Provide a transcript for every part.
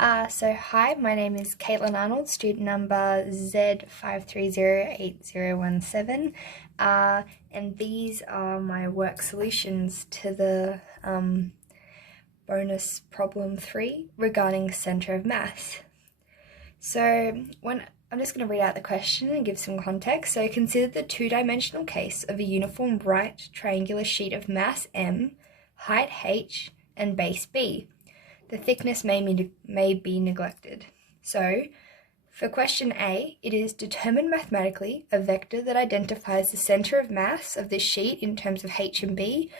Hi, my name is Caitlin Arnold, student number Z5308017, and these are my work solutions to the bonus problem 3 regarding centre of mass. So I'm just going to read out the question and give some context. So consider the two-dimensional case of a uniform right triangular sheet of mass m, height h, and base b. The thickness may be neglected. So, for question A, it is determine mathematically a vector that identifies the centre of mass of this sheet in terms of h and b,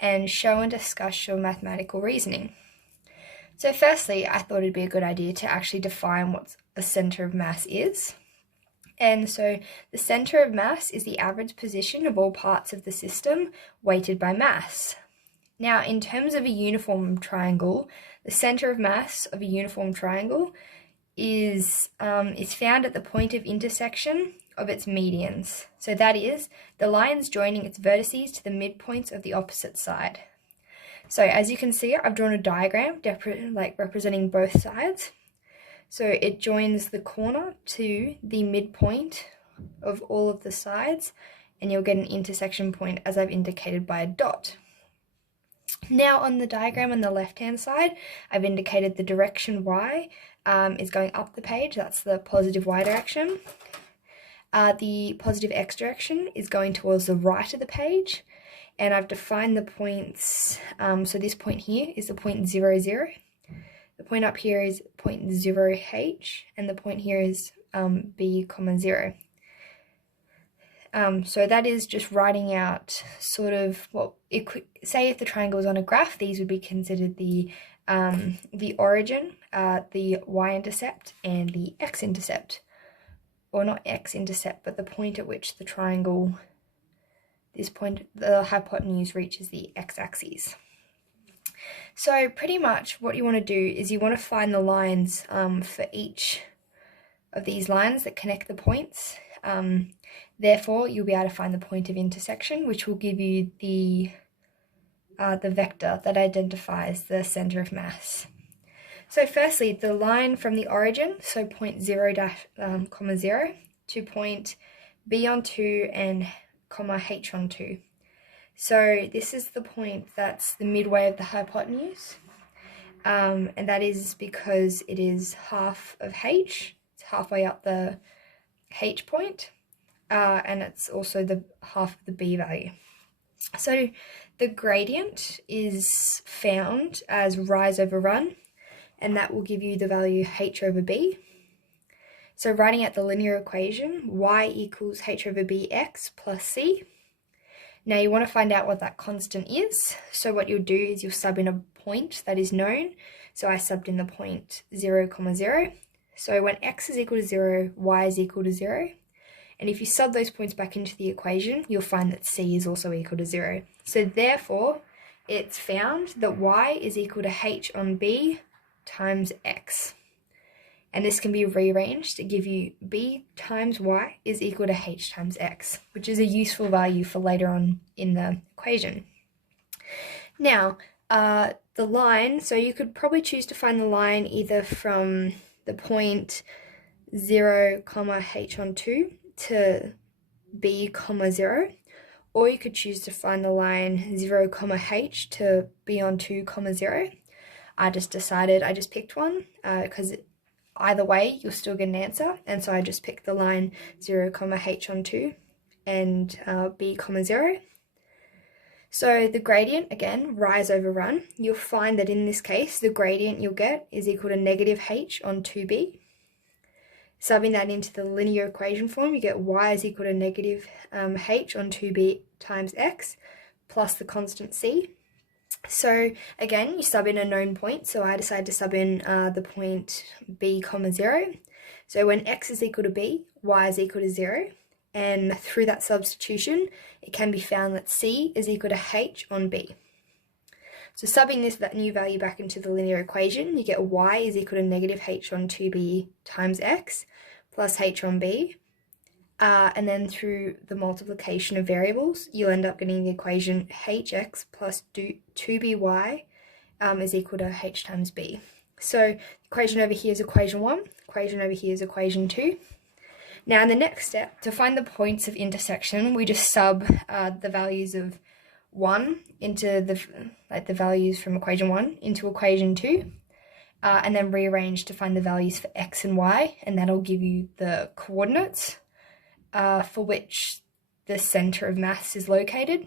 and show and discuss your mathematical reasoning. So firstly, I thought it'd be a good idea to actually define what a centre of mass is. And so the centre of mass is the average position of all parts of the system weighted by mass. Now, in terms of a uniform triangle, the centre of mass of a uniform triangle is found at the point of intersection of its medians. So that is, the lines joining its vertices to the midpoints of the opposite side. So as you can see, I've drawn a diagram representing both sides. So it joins the corner to the midpoint of all of the sides, and you'll get an intersection point as I've indicated by a dot. Now on the diagram on the left-hand side, I've indicated the direction y is going up the page, that's the positive y direction. The positive x direction is going towards the right of the page, and I've defined the points, so this point here is the point 0, 0. The point up here is point 0h, and the point here is b, 0. So that is just writing out sort of say if the triangle was on a graph, these would be considered the origin, the y-intercept, and the x-intercept, or not x-intercept, but the point at which the triangle, the hypotenuse reaches the x-axis. So pretty much what you want to do is you want to find the lines for each of these lines that connect the points. Therefore, you'll be able to find the point of intersection, which will give you the vector that identifies the centre of mass. So firstly, the line from the origin, so point 0, 0 to point b on 2 and h on 2. So this is the point that's the midway of the hypotenuse, and that is because it is half of h, it's halfway up the h point, and it's also the half of the b value. So the gradient is found as rise over run, and that will give you the value h over b. So writing out the linear equation, y equals h over bx plus c. Now you want to find out what that constant is. So what you'll do is you'll sub in a point that is known. So I subbed in the point 0, 0. So when x is equal to 0, y is equal to 0. And if you sub those points back into the equation, you'll find that c is also equal to 0. So therefore, it's found that y is equal to h on b times x. And this can be rearranged to give you b times y is equal to h times x, which is a useful value for later on in the equation. Now, the line, so you could probably choose to find the line either from the point 0, h on 2 to b, 0, or you could choose to find the line 0, h to b on 2, 0. I just picked one because either way you'll still get an answer, and so I just picked the line 0, h on 2 and b, 0. So the gradient, again, rise over run, you'll find that in this case the gradient you'll get is equal to negative h on 2b. Subbing that into the linear equation form, you get y is equal to negative h on 2b times x plus the constant c. So again, you sub in a known point, so I decided to sub in the point b, 0. So when x is equal to b, y is equal to 0, and through that substitution, it can be found that c is equal to h on b. So subbing that new value back into the linear equation, you get y is equal to negative h on 2b times x plus h on b. And then through the multiplication of variables, you'll end up getting the equation hx plus 2by is equal to h times b. So equation over here is equation 1, equation over here is equation 2. Now in the next step, to find the points of intersection, we just sub the values of 1 into the values from equation 1 into equation 2, and then rearrange to find the values for x and y, and that'll give you the coordinates for which the center of mass is located,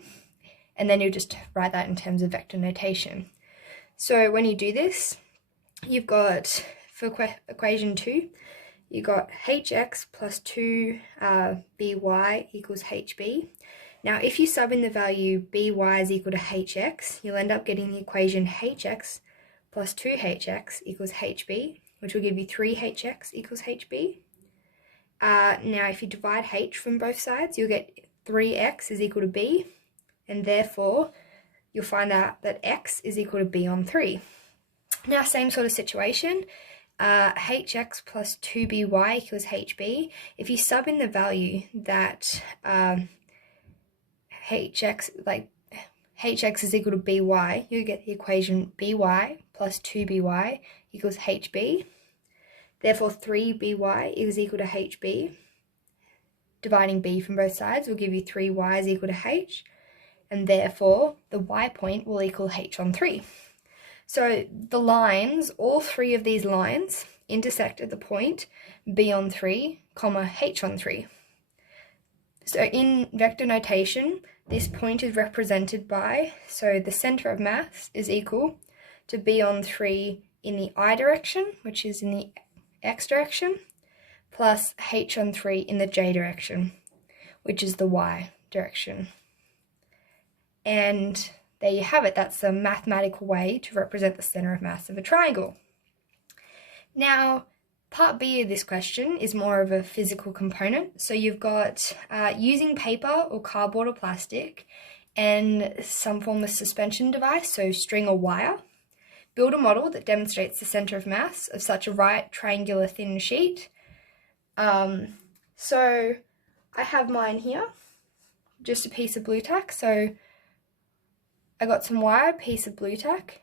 and then you'll just write that in terms of vector notation. So when you do this, you've got, for equation 2, you've got hx plus 2 by equals hb. Now if you sub in the value by is equal to hx, you'll end up getting the equation hx plus 2hx equals hb, which will give you 3hx equals hb. Now if you divide h from both sides, you'll get 3x is equal to b, and therefore you'll find out that x is equal to b on 3. Now same sort of situation, hx plus 2by equals hb. If you sub in the value that hx is equal to by, you get the equation by plus 2by equals hb. Therefore 3by is equal to hb. Dividing b from both sides will give you 3y is equal to h, and therefore the y point will equal h on 3. So the lines, all three of these lines, intersect at the point b on 3, comma h on 3. So in vector notation, this point is represented by, so the center of mass is equal to b on 3 in the I direction, which is in the x direction, plus h on 3 in the j direction, which is the y direction. And there you have it. That's a mathematical way to represent the center of mass of a triangle. Now, part B of this question is more of a physical component. So you've got using paper or cardboard or plastic and some form of suspension device, so string or wire. Build a model that demonstrates the center of mass of such a right triangular thin sheet. So I have mine here, just a piece of blue tack. So I got some wire, piece of blue tack,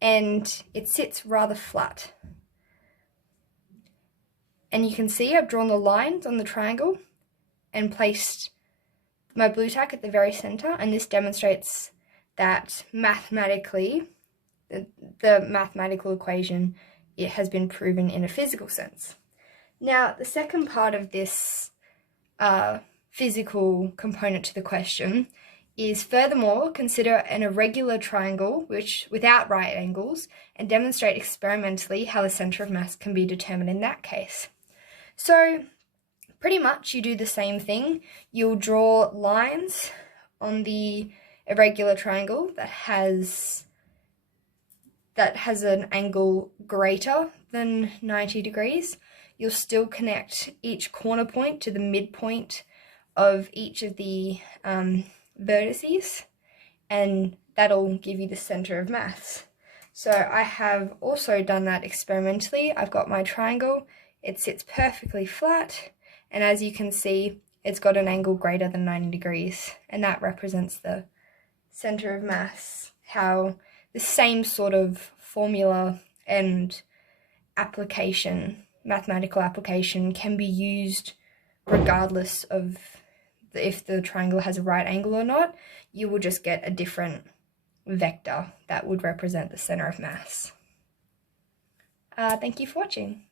and it sits rather flat. And you can see I've drawn the lines on the triangle and placed my blue tack at the very center, and this demonstrates that mathematically, the mathematical equation, it has been proven in a physical sense. Now, the second part of this physical component to the question is furthermore consider an irregular triangle which without right angles and demonstrate experimentally how the center of mass can be determined in that case. So pretty much you do the same thing. You'll draw lines on the irregular triangle that has an angle greater than 90 degrees. You'll still connect each corner point to the midpoint of each of the vertices, and that'll give you the center of mass. So I have also done that experimentally. I've got my triangle, it sits perfectly flat, and as you can see, it's got an angle greater than 90 degrees, and that represents the center of mass. How the same sort of formula and application, mathematical application, can be used regardless of if the triangle has a right angle or not. You will just get a different vector that would represent the center of mass. Thank you for watching.